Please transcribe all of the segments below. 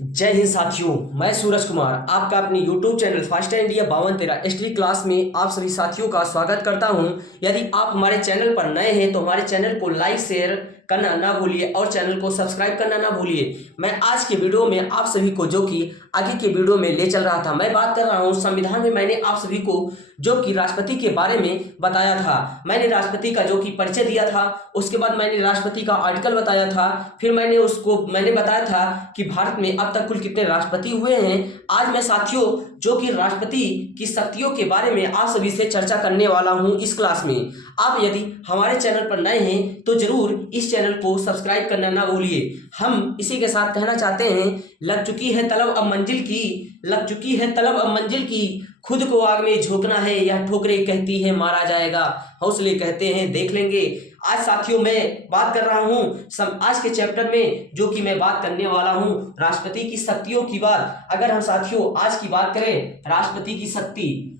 जय हिंद साथियों, मैं सूरज कुमार आपका अपनी YouTube channel fast India 5213 history class में आप सभी साथियों का स्वागत करता हूं। यदि आप हमारे चैनल पर नए हैं तो हमारे चैनल को लाइक शेयर करना ना भूलिए और चैनल को सब्सक्राइब करना ना भूलिए। मैं आज के वीडियो में आप सभी को जो कि आगे के वीडियो में ले चल रहा था, मैं बात कर रहा हूं संविधान में मैंने आप सभी को जो कि राष्ट्रपति के बारे में बताया था। मैंने राष्ट्रपति का जो कि परिचय दिया था, उसके बाद मैंने राष्ट्रपति का आर्टिकल बताया था, फिर मैंने बताया था कि भारत में अब तक कुल कितने राष्ट्रपति हुए हैं। आज मैं साथियों जो कि राष्ट्रपति की शक्तियों के बारे में आप सभी से चर्चा करने वाला हूं इस क्लास में। आप यदि हमारे चैनल पर नए हैं तो जरूर इस चैनल को सब्सक्राइब करना ना भूलिए। हम इसी के साथ कहना चाहते हैं, लग चुकी है तलब अब मंजिल की, लग चुकी है तलब अब मंजिल की, खुद को आग में झोंकना है, यह ठोकरें कहती है मारा जाएगा, हौसले कहते हैं देख लेंगे। आज साथियों मैं बात कर रहा हूं आज के चैप्टर में जो कि मैं बात करने वाला हूं राष्ट्रपति की शक्तियों की बात। अगर हम साथियों आज की बात करें राष्ट्रपति की शक्ति,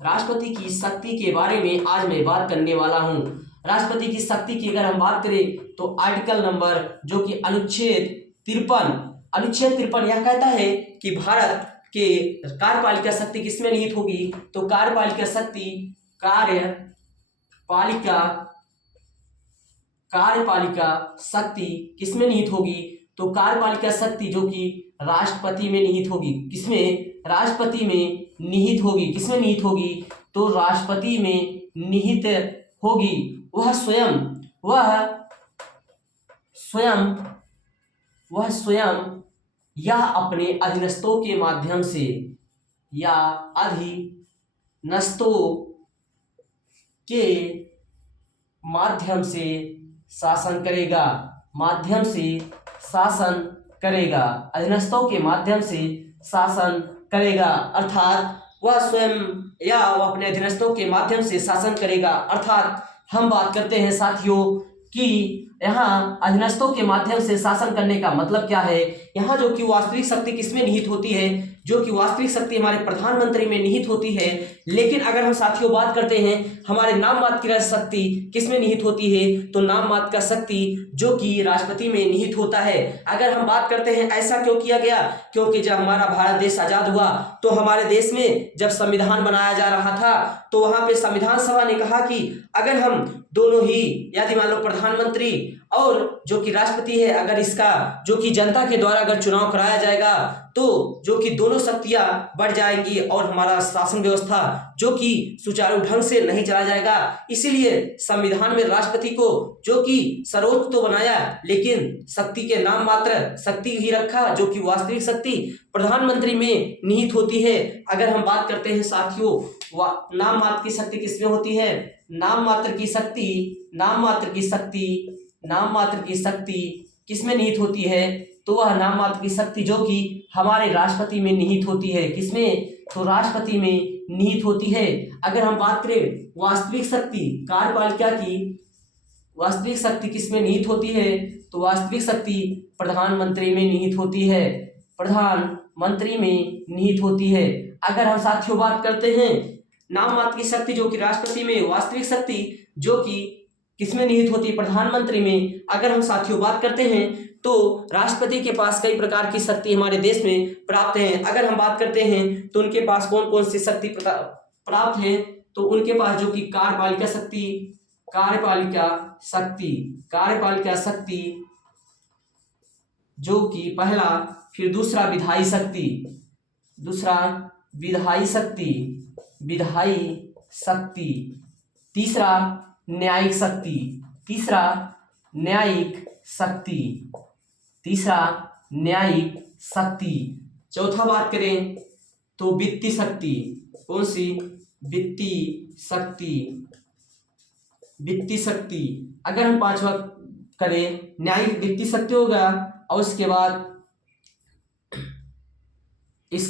राष्ट्रपति की शक्ति के बारे में आज मैं बात करने वाला हूं। राष्ट्रपति की शक्ति की अगर हम बात करें तो आर्टिकल नंबर जो कि अनुच्छेद 53 यह कहता है कि भारत के कार्यपालिका शक्ति किसमें निहित होगी, तो कार्यपालिका शक्ति किसमें निहित होगी, तो कार्यपालिका शक्ति जो कि राष्ट्रपति में निहित होगी। किसमें? राष्ट्रपति में निहित होगी। किसमें निहित होगी? तो राष्ट्रपति में निहित होगी। वह स्वयं या अपने अधीनस्थों के माध्यम से शासन करेगा। अधीनस्थों के माध्यम से शासन करेगा अर्थात वह स्वयं या वह अपने अधीनस्थों के माध्यम से शासन करेगा। अर्थात हम बात करते हैं साथियों कि यहाँ अधीनस्थों के माध्यम से शासन करने का मतलब क्या है। यहाँ जो कि वास्तविक शक्ति किसमें निहित होती है, जो कि वास्तविक शक्ति हमारे प्रधानमंत्री में निहित होती है। लेकिन अगर हम साथियों बात करते हैं हमारे नाम मात्र की शक्ति किसमें निहित होती है, तो नाम मात्र का शक्ति जो कि राष्ट्रपति में निहित होता है। अगर हम बात करते हैं ऐसा क्यों किया गया, क्योंकि जब हमारा भारत देश आजाद हुआ तो हमारे देश में जब संविधान बनाया जा रहा था तो वहां पे संविधान सभा ने कहा कि अगर हम दोनों ही यदि मान लो प्रधानमंत्री और जो कि राष्ट्रपति है, अगर इसका जो कि जनता के द्वारा अगर चुनाव कराया जाएगा तो जो कि दोनों शक्तियां बढ़ जाएंगी और हमारा शासन व्यवस्था जो कि सुचारू ढंग से नहीं चला जाएगा। इसीलिए संविधान में राष्ट्रपति को जो कि सर्वोच्च तो बनाया लेकिन शक्ति के नाम मात्र शक्ति ही रखा, जो कि वास्तविक शक्ति प्रधानमंत्री में निहित होती है। अगर हम बात करते हैं साथियों नाम मात्र की शक्ति किसमें होती है, नाम मात्र की शक्ति किसमें निहित होती है, तो वह नाम मात्र की शक्ति जो कि हमारे राष्ट्रपति में निहित होती है। किसमें? तो राष्ट्रपति में निहित होती है। अगर हम बात करें वास्तविक शक्ति कार्यपालिका की, वास्तविक शक्ति किसमें निहित होती है, तो वास्तविक शक्ति प्रधानमंत्री में निहित होती है। प्रधानमंत्री में निहित होती है। अगर हम साथियों बात करते हैं नाम मात्र की शक्ति जो कि राष्ट्रपति में, वास्तविक शक्ति जो कि किसमें निहित होती है, प्रधानमंत्री में। अगर हम साथियों बात करते हैं तो राष्ट्रपति के पास कई प्रकार की शक्ति हमारे देश में प्राप्त है। अगर हम बात करते हैं तो उनके पास कौन कौन सी शक्ति प्राप्त है, तो उनके पास जो कि कार्यपालिका शक्ति जो कि पहला, फिर दूसरा विधायी शक्ति, तीसरा न्यायिक शक्ति, चौथा बात करें तो वित्तीय शक्ति। कौन सी? वित्तीय शक्ति। अगर हम पांचवा करें न्यायिक वित्तीय शक्ति होगा और इसके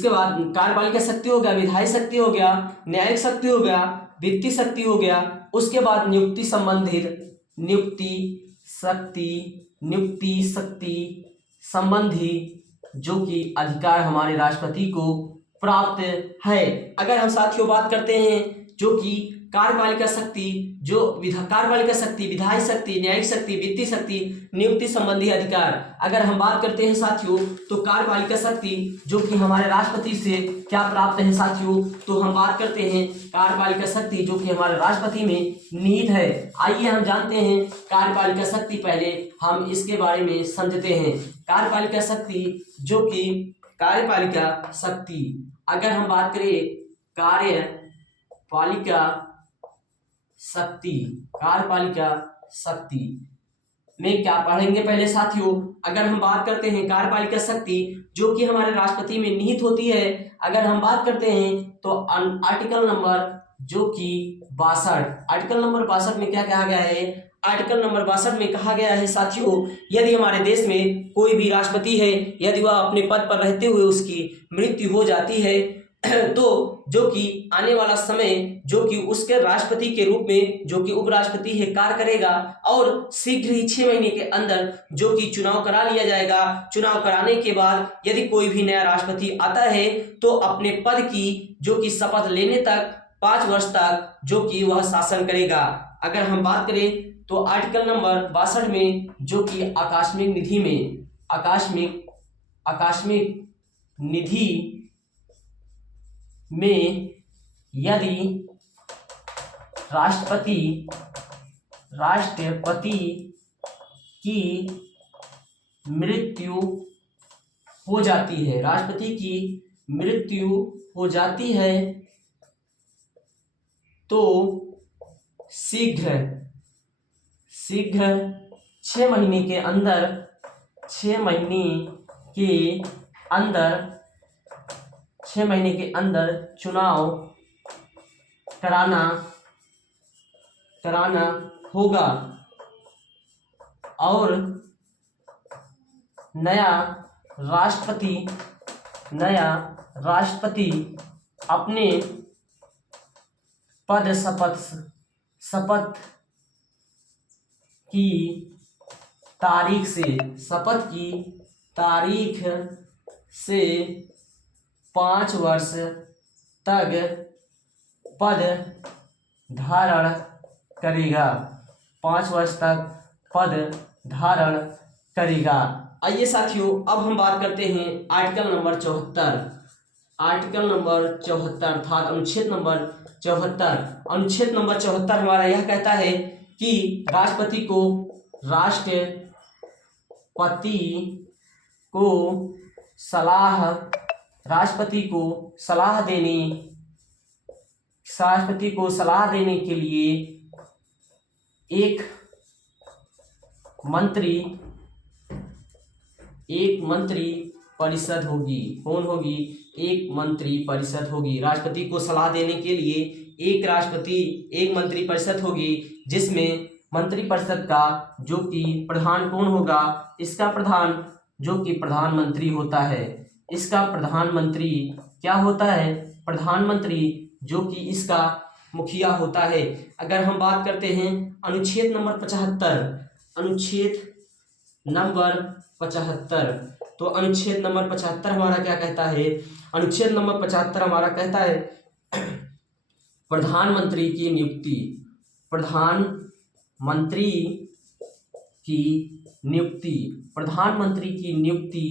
बाद कार्यपालिका शक्ति हो गया, विधायी शक्ति हो गया, न्यायिक शक्ति हो गया, वित्तीय शक्ति हो गया। उसके बाद नियुक्ति संबंधी जो कि अधिकार हमारे राष्ट्रपति को प्राप्त है। अगर हम साथियों बात करते हैं जो कि कार्यपालिका शक्ति कार्यपालिका शक्ति, विधायी शक्ति, न्यायिक शक्ति, वित्तीय शक्ति, नियुक्ति संबंधी अधिकार। अगर हम बात करते हैं साथियों तो कार्यपालिका शक्ति जो कि हमारे राष्ट्रपति से क्या प्राप्त है साथियों, तो हम बात करते हैं कार्यपालिका शक्ति जो कि हमारे राष्ट्रपति में निहित है। आइए हम जानते हैं कार्यपालिका शक्ति, पहले हम इसके बारे में समझते हैं। कार्यपालिका शक्ति जो कि कार्यपालिका शक्ति, अगर हम बात करें कार्यपालिका शक्ति में क्या पढ़ेंगे पहले साथियों। अगर हम बात करते हैं कार्यपालिका शक्ति जो कि हमारे राष्ट्रपति में निहित होती है, अगर हम बात करते हैं तो आर्टिकल नंबर जो कि 62, आर्टिकल नंबर 62 में क्या कहा गया है, आर्टिकल नंबर 62 में कहा गया है साथियों, यदि हमारे देश में कोई भी राष्ट्रपति है, यदि वह अपने पद पर रहते हुए उसकी मृत्यु हो जाती है तो जो कि आने वाला समय जो कि उसके राष्ट्रपति के रूप में जो कि उपराष्ट्रपति है कार्य करेगा और शीघ्र ही 6 महीने के अंदर जो कि चुनाव करा लिया जाएगा। चुनाव कराने के बाद यदि कोई भी नया राष्ट्रपति आता है तो अपने पद की जो कि शपथ लेने तक 5 वर्ष तक जो कि वह शासन करेगा। अगर हम बात करें तो आर्टिकल नंबर 62 में जो कि आकस्मिक निधि में यदि राष्ट्रपति की मृत्यु हो जाती है, राष्ट्रपति की मृत्यु हो जाती है तो शीघ्र 6 महीने के अंदर चुनाव कराना होगा और नया राष्ट्रपति अपने पद शपथ की तारीख से 5 वर्ष तक पद धारण करेगा, 5 वर्ष तक पद धारण करेगा। आइए साथियों अब हम बात करते हैं आर्टिकल नंबर 74, अर्थात अनुच्छेद नंबर 74। अनुच्छेद नंबर 74 हमारा यह कहता है कि राष्ट्रपति को सलाह देने के लिए एक मंत्री परिषद होगी। कौन होगी? एक मंत्री परिषद होगी। राष्ट्रपति को सलाह देने के लिए एक मंत्री परिषद होगी, जिसमें मंत्री परिषद का जो कि प्रधान कौन होगा? इसका प्रधान जो कि प्रधानमंत्री होता है। इसका प्रधानमंत्री क्या होता है? प्रधानमंत्री जो कि इसका मुखिया होता है। अगर हम बात करते हैं अनुच्छेद नंबर 75, तो अनुच्छेद नंबर 75 हमारा क्या कहता है? अनुच्छेद नंबर 75 हमारा कहता है प्रधानमंत्री की नियुक्ति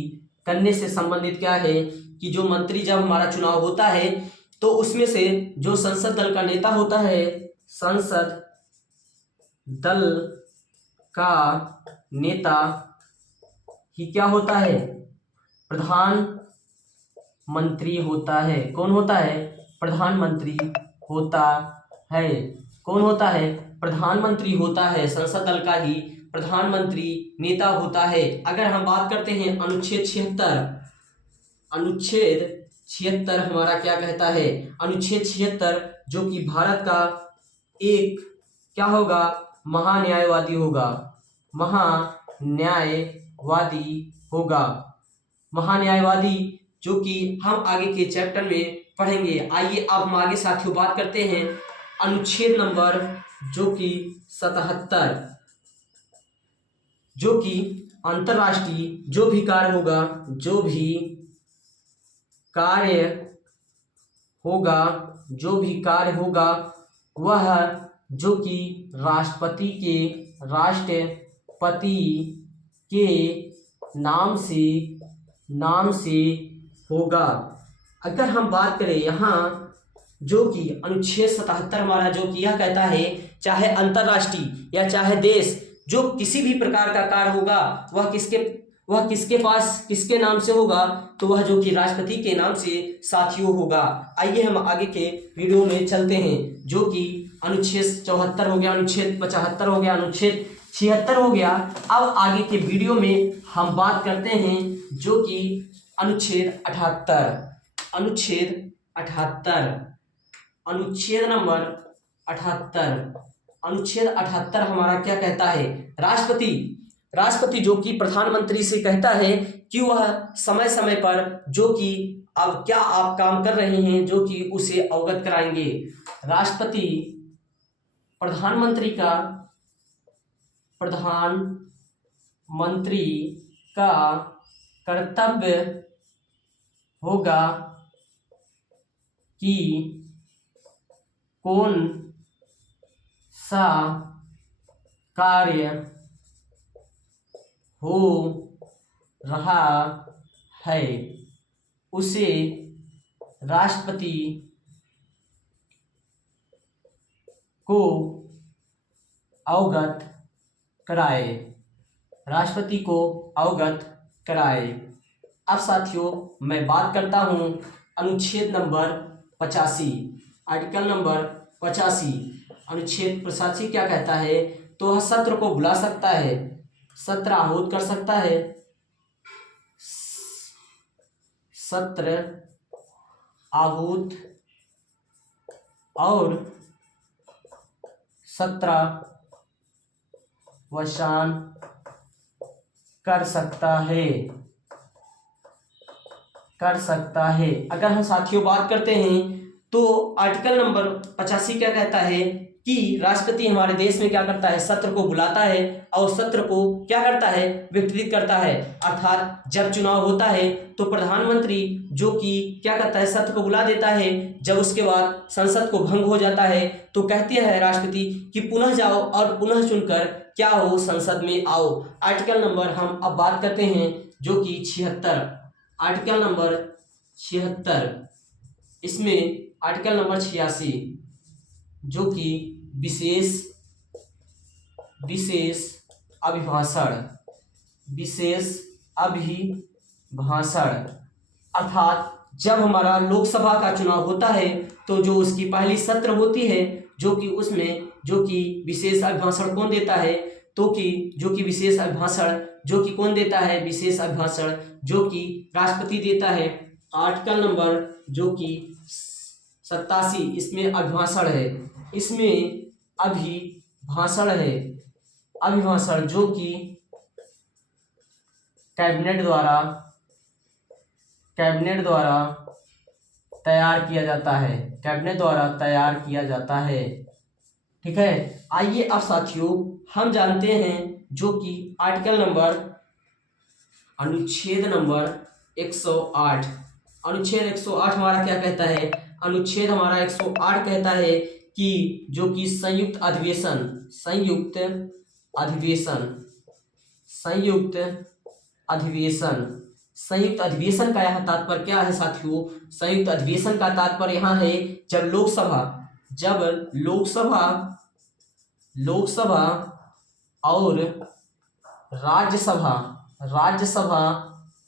करने से संबंधित क्या है कि जो मंत्री, जब हमारा चुनाव होता है तो उसमें से जो संसद दल का नेता होता है, संसद दल का नेता ही क्या होता है? प्रधानमंत्री होता है। कौन होता है? प्रधानमंत्री होता है। कौन होता है? प्रधानमंत्री होता है। संसद दल का ही प्रधानमंत्री नेता होता है। अगर हम बात करते हैं अनुच्छेद 76 हमारा क्या कहता है? अनुच्छेद 76 जो कि भारत का एक क्या होगा? महान्यायवादी होगा। जो कि हम आगे के चैप्टर में पढ़ेंगे। आइए अब हम आगे साथियों बात करते हैं अनुच्छेद नंबर जो कि 77, जो कि अंतर्राष्ट्रीय जो भी कार्य होगा वह जो कि राष्ट्रपति के नाम से होगा। अगर हम बात करें यहाँ जो कि अनुच्छेद 77 हमारा जो कि यह कहता है चाहे अंतर्राष्ट्रीय या चाहे देश जो किसी भी प्रकार का कार्य होगा वह किसके नाम से होगा, तो वह जो कि राष्ट्रपति के नाम से साथियों होगा। आइए हम आगे के वीडियो में चलते हैं, जो कि अनुच्छेद 74 हो गया, अनुच्छेद 75 हो गया, अनुच्छेद 76 हो गया। अब आगे के वीडियो में हम बात करते हैं जो कि अनुच्छेद 78, अनुच्छेद नंबर 78। अनुच्छेद 78 हमारा क्या कहता है, राष्ट्रपति जो कि प्रधानमंत्री से कहता है कि वह समय समय पर जो कि अब क्या आप काम कर रहे हैं जो कि उसे अवगत कराएंगे। राष्ट्रपति प्रधानमंत्री का कर्तव्य होगा कि कौन सा कार्य हो रहा है उसे राष्ट्रपति को अवगत कराए। अब साथियों मैं बात करता हूं अनुच्छेद नंबर 85, आर्टिकल नंबर 85। अनुच्छेद 85 क्या कहता है, तो वह सत्र को बुला सकता है, सत्र आहूत कर सकता है, सत्र आहूत और सत्रावसान कर सकता है। अगर हम साथियों बात करते हैं तो आर्टिकल नंबर 85 क्या कहता है कि राष्ट्रपति हमारे देश में क्या करता है, सत्र को बुलाता है और सत्र को क्या करता है, वितरित करता है। अर्थात जब चुनाव होता है तो प्रधानमंत्री जो कि क्या करता है, सत्र को बुला देता है। जब उसके बाद संसद को भंग हो जाता है तो कहते हैं राष्ट्रपति कि पुनः जाओ और पुनः चुनकर क्या हो, संसद में आओ। आर्टिकल नंबर हम अब बात करते हैं जो कि 76, आर्टिकल नंबर 76। इसमें आर्टिकल नंबर 86 जो कि विशेष अभिभाषण अर्थात जब हमारा लोकसभा का चुनाव होता है तो जो उसकी पहली सत्र होती है जो कि उसमें जो कि विशेष अभिभाषण कौन देता है, तो कि जो कि विशेष अभिभाषण जो कि कौन देता है, विशेष अभिभाषण जो कि राष्ट्रपति देता है। आर्टिकल नंबर जो कि 87 इसमें अभिभाषण है, इसमें अभिभाषण जो कि कैबिनेट द्वारा तैयार किया जाता है, ठीक है। आइए अब साथियों हम जानते हैं जो कि आर्टिकल नंबर अनुच्छेद नंबर 108, अनुच्छेद 108 हमारा क्या कहता है, अनुच्छेद हमारा 108 कहता है कि जो कि संयुक्त अधिवेशन का यहाँ तात्पर्य क्या है साथियों, संयुक्त अधिवेशन का तात्पर्य यहाँ है जब लोकसभा और राज्यसभा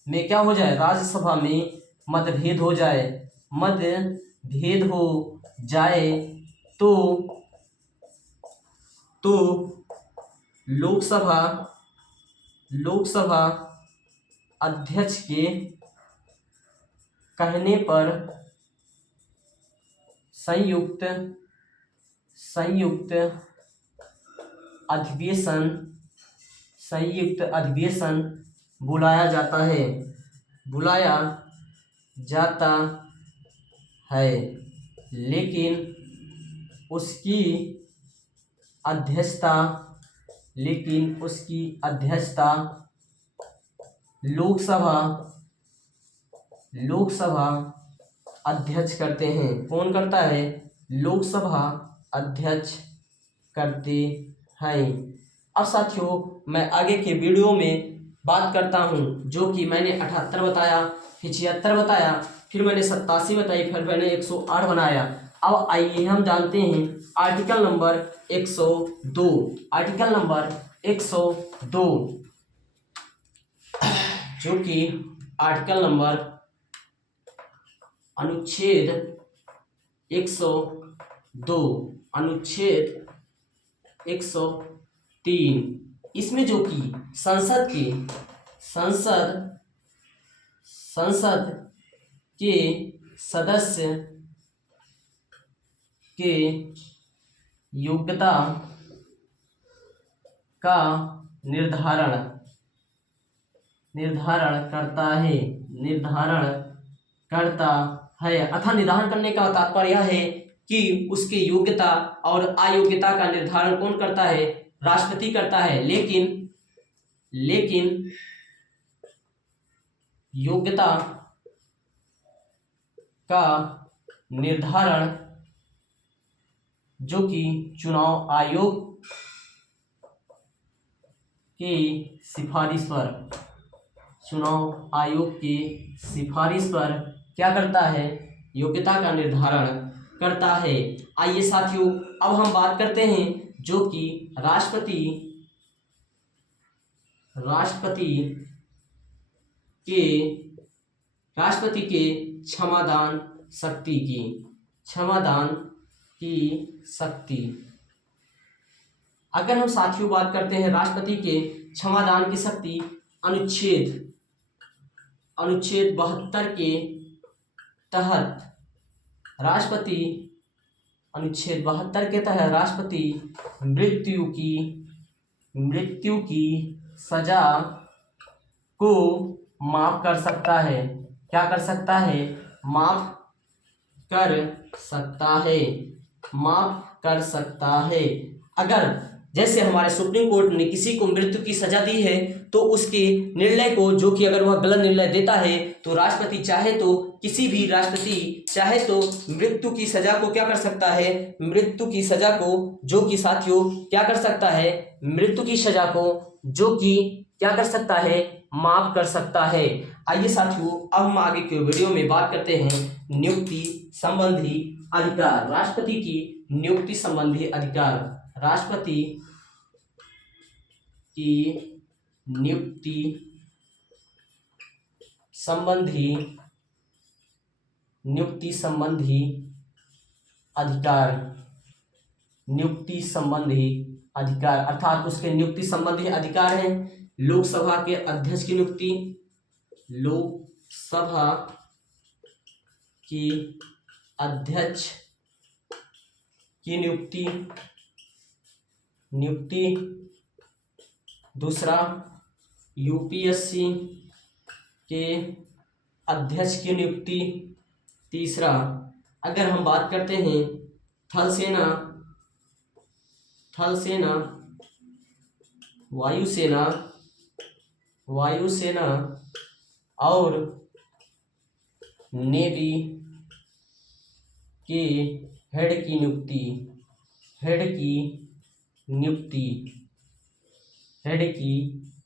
में क्या हो जाए, राज्यसभा में मतभेद हो जाए तो लोकसभा अध्यक्ष के कहने पर संयुक्त अधिवेशन बुलाया जाता है, लेकिन उसकी अध्यक्षता लोकसभा अध्यक्ष करते हैं। कौन करता है, लोकसभा अध्यक्ष करते हैं। अब साथियों मैं आगे के वीडियो में बात करता हूँ, जो कि मैंने 78 बताया, फिर 76 बताया, फिर मैंने 87 बताई, फिर मैंने 108 बनाया। अब आइए हम जानते हैं आर्टिकल नंबर 102। आर्टिकल नंबर 102 जो कि आर्टिकल नंबर अनुच्छेद 102 अनुच्छेद 103, इसमें जो कि संसद के सदस्य के योग्यता का निर्धारण करता है अथा निर्धारण करने का तात्पर्य यह है कि उसकी योग्यता और अयोग्यता का निर्धारण कौन करता है? राष्ट्रपति करता है। लेकिन योग्यता का निर्धारण जो कि चुनाव आयोग की सिफारिश पर क्या करता है? योग्यता का निर्धारण करता है। आइए साथियों अब हम बात करते हैं जो कि राष्ट्रपति के क्षमादान की शक्ति। अगर हम साथियों बात करते हैं राष्ट्रपति के क्षमादान की शक्ति, अनुच्छेद 72 के तहत राष्ट्रपति मृत्यु की सजा को माफ कर सकता है। क्या कर सकता है? माफ कर सकता है। अगर जैसे हमारे सुप्रीम कोर्ट ने किसी को मृत्यु की सजा दी है तो उसके निर्णय को, जो कि अगर वह गलत निर्णय देता है तो राष्ट्रपति चाहे तो मृत्यु की सजा को क्या कर सकता है? मृत्यु की सजा को जो कि साथियों क्या कर सकता है? मृत्यु की सजा को जो कि क्या कर सकता है? माफ कर सकता है। आइए साथियों अब हम आगे के वीडियो में बात करते हैं नियुक्ति संबंधी अधिकार। राष्ट्रपति की नियुक्ति संबंधी अधिकार। राष्ट्रपति की नियुक्ति संबंधी अधिकार अर्थात उसके नियुक्ति संबंधी अधिकार हैं लोकसभा के अध्यक्ष की नियुक्ति, लोकसभा की अध्यक्ष की नियुक्ति। दूसरा यूपीएससी के अध्यक्ष की नियुक्ति। तीसरा अगर हम बात करते हैं थल सेना वायुसेना और नेवी के हेड की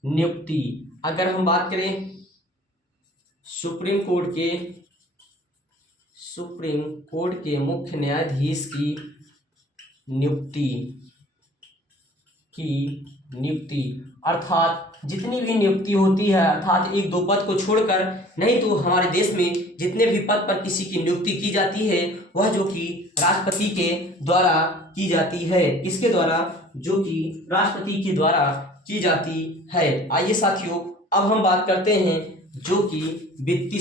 नियुक्ति। अगर हम बात करें सुप्रीम कोर्ट के मुख्य न्यायाधीश की नियुक्ति अर्थात जितनी भी नियुक्ति होती है, अर्थात एक दो पद को छोड़कर, नहीं तो हमारे देश में जितने भी पद पर किसी की नियुक्ति की जाती है वह जो कि राष्ट्रपति के द्वारा की जाती है। किसके द्वारा? जो कि राष्ट्रपति के द्वारा की जाती है। आइए साथियों अब हम बात करते हैं जो कि वित्तीय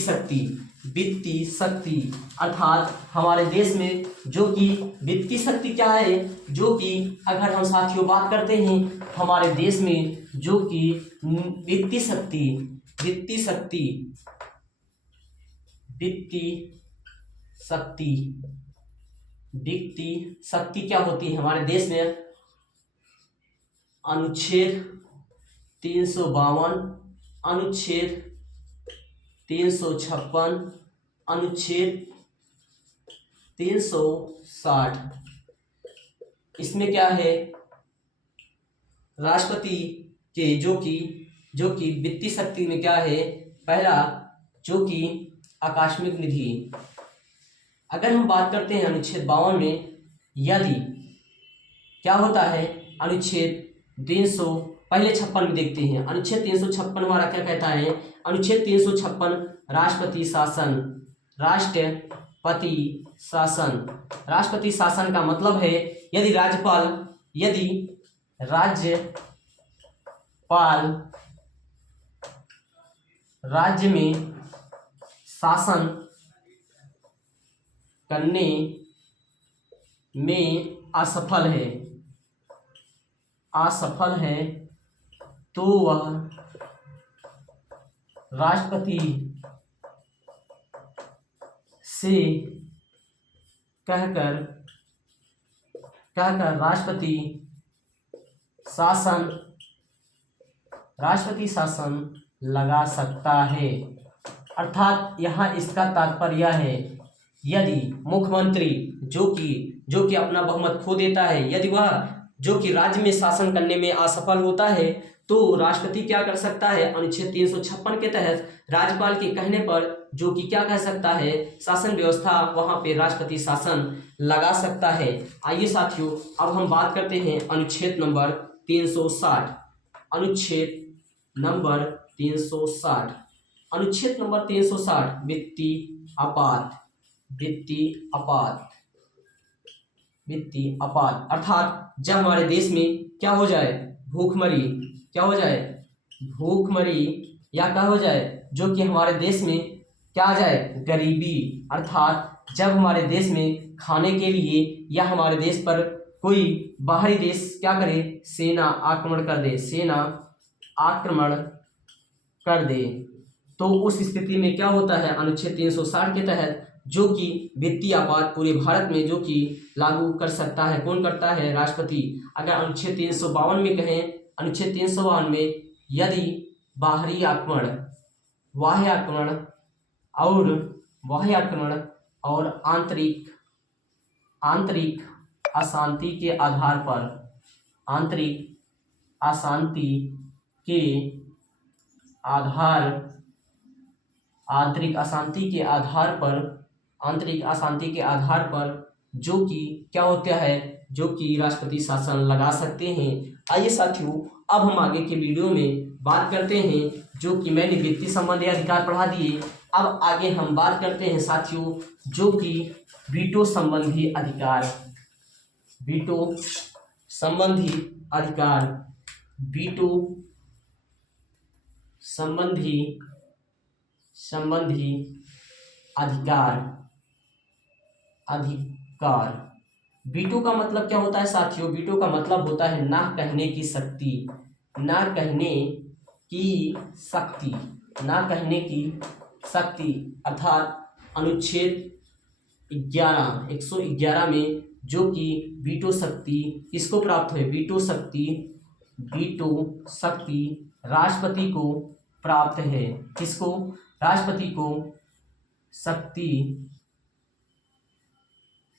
शक्ति अर्थात हमारे देश में जो कि वित्तीय शक्ति क्या है? जो कि अगर हम साथियों बात करते हैं हमारे देश में जो कि वित्तीय शक्ति क्या होती है हमारे देश में? अनुच्छेद 352, अनुच्छेद 356, अनुच्छेद 360 इसमें क्या है, राष्ट्रपति के जो कि वित्तीय शक्ति में क्या है, पहला जो कि आकस्मिक निधि। अगर हम बात करते हैं अनुच्छेद 52 में, यदि क्या होता है, अनुच्छेद 300 पहले 56 में देखते हैं। अनुच्छेद 356 हमारा क्या कहता है, अनुच्छेद 356 राष्ट्रपति शासन। राष्ट्रपति शासन, राष्ट्रपति शासन का मतलब है यदि राज्यपाल राज्य में शासन करने में असफल है तो वह राष्ट्रपति से कहकर राष्ट्रपति शासन लगा सकता है। अर्थात यहाँ इसका तात्पर्य है, यदि मुख्यमंत्री जो कि अपना बहुमत खो देता है, यदि वह जो कि राज्य में शासन करने में असफल होता है, तो राष्ट्रपति क्या कर सकता है, अनुच्छेद 356 के तहत राज्यपाल के कहने पर जो कि क्या कह सकता है, शासन व्यवस्था वहां पे राष्ट्रपति शासन लगा सकता है। आइए साथियों, अब हम बात करते हैं अनुच्छेद नंबर 360। अनुच्छेद नंबर 360 वित्तीय आपात अर्थात जब हमारे देश में क्या हो जाए, भूखमरी या क्या हो जाए, जो कि हमारे देश में क्या आ जाए, गरीबी। अर्थात जब हमारे देश में खाने के लिए या हमारे देश पर कोई बाहरी देश क्या करे, सेना आक्रमण कर दे, तो उस स्थिति में क्या होता है, अनुच्छेद 360 के तहत जो कि वित्तीय आपात पूरे भारत में जो कि लागू कर सकता है, कौन करता है, राष्ट्रपति। अगर अनुच्छेद 352 में कहें, अनुच्छेद 352 में यदि बाहरी आक्रमण, बाह्य आक्रमण और आंतरिक अशांति के आधार पर जो कि क्या होता है, जो कि राष्ट्रपति शासन लगा सकते हैं। आइए साथियों, अब हम आगे के वीडियो में बात करते हैं, जो कि मैंने वित्तीय संबंधी अधिकार पढ़ा दिए। अब आगे हम बात करते हैं साथियों, जो कि वीटो संबंधी अधिकार। वीटो का मतलब क्या होता है साथियों, वीटो का मतलब होता है ना कहने की शक्ति। अर्थात अनुच्छेद 111 में जो कि वीटो शक्ति किसको प्राप्त है, वीटो शक्ति राष्ट्रपति को प्राप्त है। किसको, राष्ट्रपति को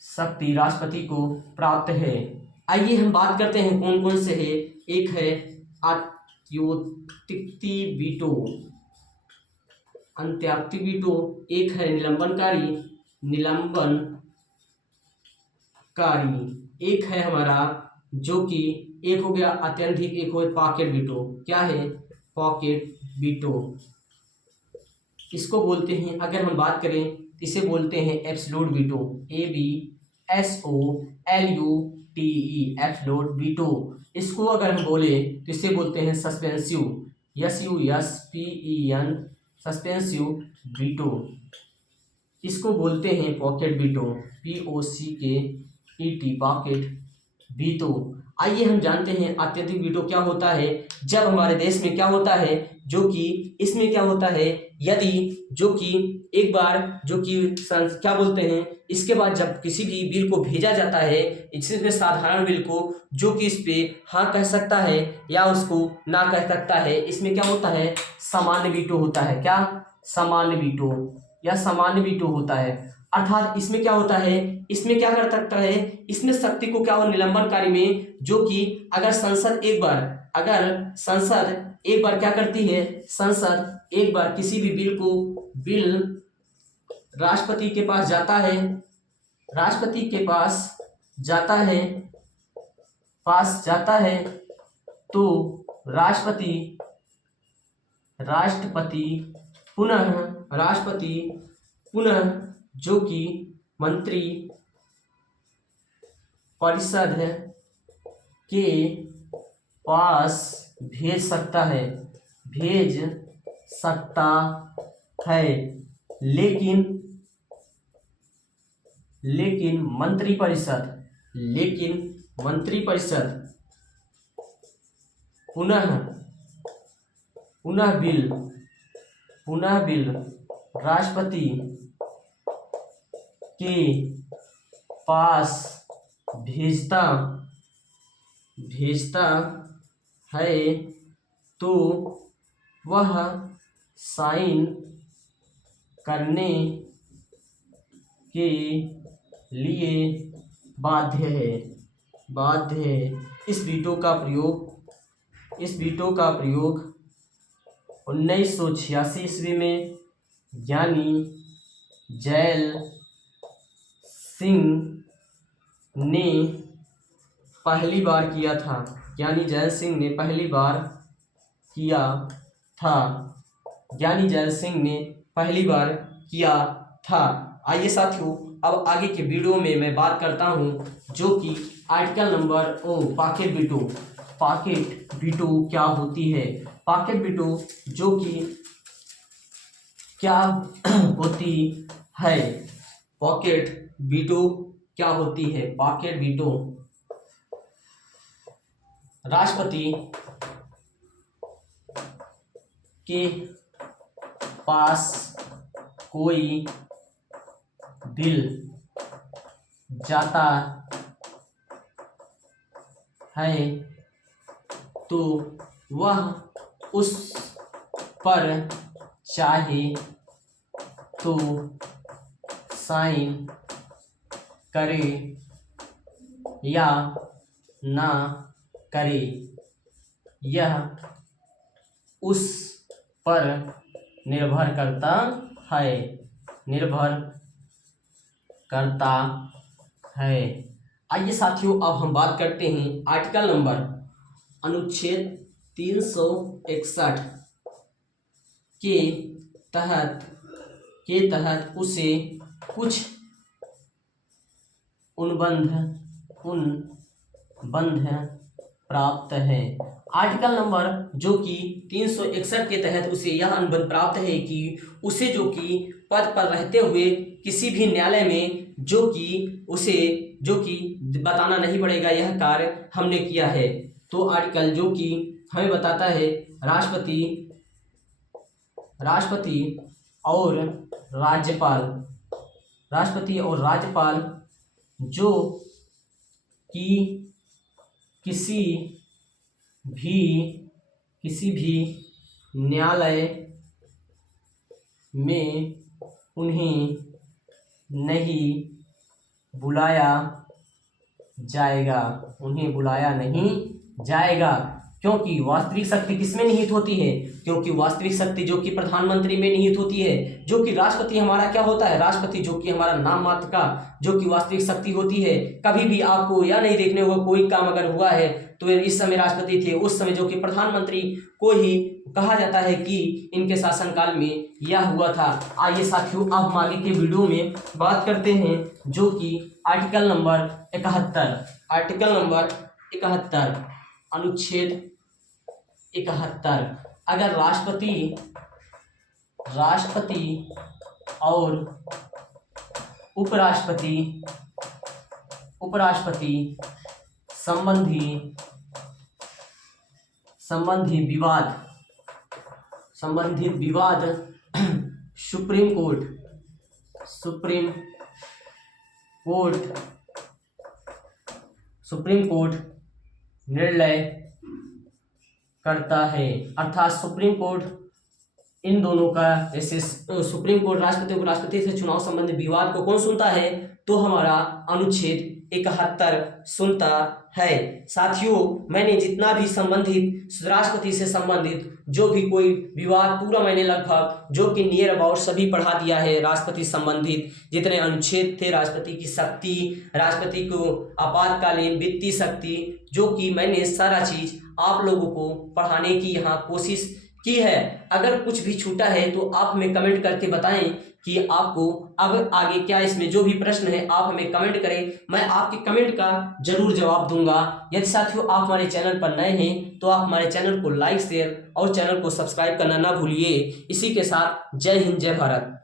शक्ति राष्ट्रपति को प्राप्त है। आइए हम बात करते हैं कौन कौन से है। एक है अंत्योक्ति वीटो, एक है निलंबनकारी, एक है हमारा जो कि एक हो गया अत्यधिक, एक हो पॉकेट वीटो। क्या है, पॉकेट वीटो इसको बोलते हैं। अगर हम बात करें, इसे बोलते हैं absolute veto, ABSOLUTE, absolute veto. इसको अगर हम बोले तो इसे बोलते हैं सस्पेंसिव, SUSPEN, सस्पेंसिव वीटो। इसको बोलते हैं pocket veto, POCKET, pocket veto. आइए हम जानते हैं अत्यधिक वीटो क्या होता है। जब हमारे देश में क्या होता है, जो कि इसमें क्या होता है, यदि जो कि एक बार जो कि क्या बोलते हैं, इसके बाद जब किसी भी बिल को भेजा जाता है, इसमें साधारण बिल को, जो कि इस पे हाँ कह सकता है या उसको ना कह सकता है, इसमें क्या होता है, सामान्य वीटो होता है। क्या, सामान्य वीटो या सामान्य वीटो होता है। अर्थात इसमें क्या होता है, इसमें क्या कर सकता है, इसमें शक्ति को क्या हो, निलंबन कार्य में, जो कि अगर संसद एक बार क्या करती है, संसद एक बार किसी भी बिल राष्ट्रपति के पास जाता है, राष्ट्रपति के पास जाता है तो राष्ट्रपति पुनः जो कि मंत्री परिषद के पास भेज सकता है, लेकिन मंत्री परिषद पुनः बिल राष्ट्रपति के पास भेजता है तो वह साइन करने के लिए बाध्य है। इस वीटो का प्रयोग 1986 ईस्वी में ज्ञानी जैल सिंह ने पहली बार किया था। आइए साथियों, अब आगे के वीडियो में मैं बात करता हूं, जो कि आर्टिकल नंबर पॉकेट वीटो क्या होती है। पॉकेट वीटो जो कि क्या होती है, पॉकेट वीटो क्या होती है। पॉकेट वीटो राष्ट्रपति के पास कोई बिल जाता है तो वह उस पर चाहे तो साइन करे या ना करे, यह उस पर निर्भर करता है। आइए साथियों, अब हम बात करते हैं आर्टिकल नंबर अनुच्छेद 361 के तहत उसे कुछ अनुबंध प्राप्त है। आर्टिकल नंबर जो कि 361 के तहत उसे यह अनुबंध प्राप्त है कि उसे जो कि पद पर रहते हुए किसी भी न्यायालय में जो कि बताना नहीं पड़ेगा यह कार्य हमने किया है। तो आर्टिकल जो कि हमें बताता है राष्ट्रपति और राज्यपाल जो कि किसी भी न्यायालय में उन्हें नहीं बुलाया जाएगा, क्योंकि वास्तविक शक्ति किसमें निहित होती है, क्योंकि वास्तविक शक्ति जो कि प्रधानमंत्री में निहित होती है। जो कि राष्ट्रपति हमारा क्या होता है, राष्ट्रपति जो कि हमारा नाम मात्र का जो कि वास्तविक शक्ति होती है। कभी भी आपको यह नहीं देखने होगा कोई काम अगर हुआ है तो इस समय राष्ट्रपति थे, उस समय जो कि प्रधानमंत्री को ही कहा जाता है कि इनके शासनकाल में यह हुआ था। आइए साथियों, अब हम आगे के वीडियो में बात करते हैं, जो कि आर्टिकल नंबर 71 अनुच्छेद 71। अगर राष्ट्रपति और उपराष्ट्रपति संबंधित विवाद सुप्रीम कोर्ट निर्णय करता है। अर्थात सुप्रीम कोर्ट इन दोनों का जैसे सुप्रीम कोर्ट राष्ट्रपति उपराष्ट्रपति से चुनाव संबंधी विवाद को कौन सुनता है, तो हमारा अनुच्छेद 71 सुनता है। साथियों, मैंने जितना भी संबंधित राष्ट्रपति से संबंधित जो भी कोई विवाद पूरा मैंने लगभग जो कि नियर अबाउट सभी पढ़ा दिया है। राष्ट्रपति संबंधित जितने अनुच्छेद थे, राष्ट्रपति की शक्ति, राष्ट्रपति को आपातकालीन वित्तीय शक्ति, जो कि मैंने सारा चीज आप लोगों को पढ़ाने की यहाँ कोशिश की है। अगर कुछ भी छूटा है तो आप हमें कमेंट करके बताएं कि आपको अब आगे क्या इसमें जो भी प्रश्न है आप हमें कमेंट करें, मैं आपके कमेंट का जरूर जवाब दूंगा। यदि साथियों आप हमारे चैनल पर नए हैं तो आप हमारे चैनल को लाइक शेयर और चैनल को सब्सक्राइब करना ना भूलिए। इसी के साथ जय हिंद, जय भारत।